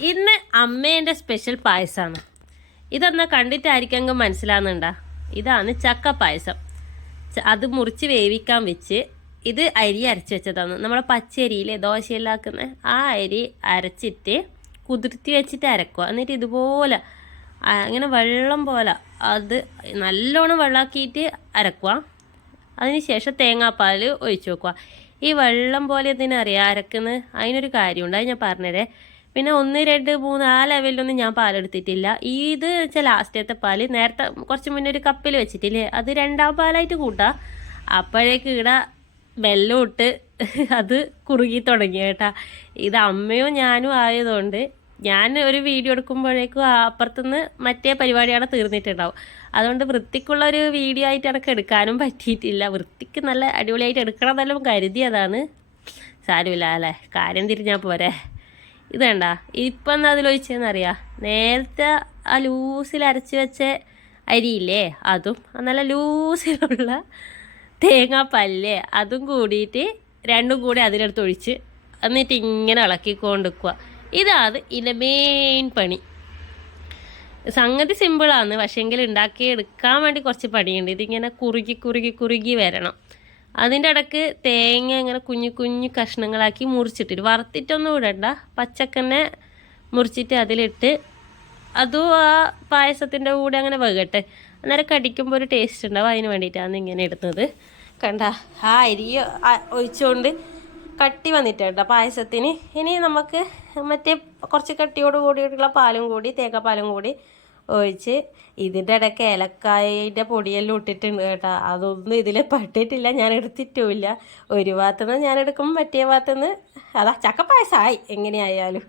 ഇന്ന് അമ്മേന്റെ സ്പെഷ്യൽ പായസമാണ് ഇതെന്നാ കണ്ടിട്ടായിരിക്കും മനസ്സിലാകുന്നുണ്ടാ ഇതാണ് ചക്ക പായസം. അത് മുറിച്ച് വേവിക്കാൻ വെച്ച് ഇത് അരി അരച്ച് വെച്ചതാണ്. നമ്മളെ പച്ചരിയിലെ ദോശയിലാക്കുന്ന ആ അരി അരച്ചിട്ട് കുതിർത്തി വെച്ചിട്ട് അരക്കുക. എന്നിട്ട് ഇതുപോലെ അങ്ങനെ വെള്ളം പോലെ അത് നല്ലോണം വെള്ളമാക്കിയിട്ട് അരക്കുക. അതിനുശേഷം തേങ്ങാപ്പാൽ ഒഴിച്ചു വെക്കുക. ഈ വെള്ളം പോലെ ഇതിനറിയാം അരക്കുന്നത്? അതിനൊരു കാര്യമുണ്ട്. അത് ഞാൻ പറഞ്ഞുതരേ. പിന്നെ ഒന്ന് രണ്ട് മൂന്ന് ആ ലെവലിലൊന്നും ഞാൻ പാലെടുത്തിട്ടില്ല ഇത് വെച്ചാൽ ലാസ്റ്റത്തെ പാൽ. നേരത്തെ കുറച്ച് മുന്നേ ഒരു കപ്പിൽ വെച്ചിട്ടില്ലേ? അത് രണ്ടാം പാലായിട്ട് കൂട്ടാം. അപ്പോഴേക്ക് ഇവിടെ വെല്ലം ഇട്ട് അത് കുറുകി തുടങ്ങി കേട്ടാ. ഇത് അമ്മയും ഞാനും ആയതുകൊണ്ട് ഞാൻ ഒരു വീഡിയോ എടുക്കുമ്പോഴേക്കും അപ്പുറത്തുനിന്ന് മറ്റേ പരിപാടിയാണ് തീർന്നിട്ടുണ്ടാവും. അതുകൊണ്ട് വൃത്തിക്കുള്ള ഒരു വീഡിയോ ആയിട്ട് എനിക്ക് എടുക്കാനും പറ്റിയിട്ടില്ല. വൃത്തിക്ക് നല്ല അടിപൊളിയായിട്ട് എടുക്കണം എന്നെല്ലാം കരുതിയതാണ് സാരമില്ല അല്ലേ? കാര്യം തിരിഞ്ഞാൽ പോരെ. ഇത് വേണ്ട ഇപ്പം എന്താ അതിലൊഴിച്ചതെന്നറിയാം നേരത്തെ ആ ലൂസിൽ അരച്ച് വെച്ച അരിയില്ലേ അതും നല്ല ലൂസിലുള്ള തേങ്ങാപ്പല്ലേ അതും കൂടിയിട്ട് രണ്ടും കൂടി അതിനടുത്ത് ഒഴിച്ച് എന്നിട്ട് ഇങ്ങനെ ഇളക്കിക്കൊണ്ടിരിക്കുക ഇതാണ് ഇതിന്റെ മെയിൻ പണി. സംഗതി സിമ്പിളാണ് പക്ഷേങ്കിൽ ഉണ്ടാക്കി എടുക്കാൻ വേണ്ടി കുറച്ച് പണിയുണ്ട്. ഇതിങ്ങനെ കുറുകി കുറുകി കുറുകി വരണം. അതിന്റെ ഇടയ്ക്ക് തേങ്ങ ഇങ്ങനെ കുഞ്ഞു കുഞ്ഞു കഷ്ണങ്ങളാക്കി മുറിച്ചിട്ട് വറുത്തിട്ടൊന്നും ഇടണ്ട. പച്ചക്കന്നെ മുറിച്ചിട്ട് അതിലിട്ട് അതും ആ പായസത്തിന്റെ കൂടെ അങ്ങനെ വേകട്ടെ. അന്നേരം കടിക്കുമ്പോൾ ഒരു ടേസ്റ്റ് ഉണ്ടാവും. അതിന് വേണ്ടിയിട്ടാണ് ഇങ്ങനെ ഇടുന്നത്. കണ്ട? ആ അരി ഒഴിച്ചുകൊണ്ട് കട്ടി വന്നിട്ടുണ്ട് പായസത്തിന്. ഇനി നമുക്ക് മറ്റേ കുറച്ച് കട്ടിയോട് കൂടിയിട്ടുള്ള പാലും കൂടി തേങ്ങാപ്പാലും കൂടി ഒഴിച്ച് ഇതിന്റെ ഇടയ്ക്ക് ഏലക്കായന്റെ പൊടിയെല്ലാം ഇട്ടിട്ടുണ്ട് കേട്ടോ. അതൊന്നും ഇതിൽ പെട്ടിട്ടില്ല ഞാൻ എടുത്തിട്ടുമില്ല. ഒരു ഭാഗത്തുനിന്ന് ഞാൻ എടുക്കുമ്പോൾ മറ്റേ ഭാഗത്തുനിന്ന് അതാ ചക്കപ്പായസമായി എങ്ങനെയായാലും.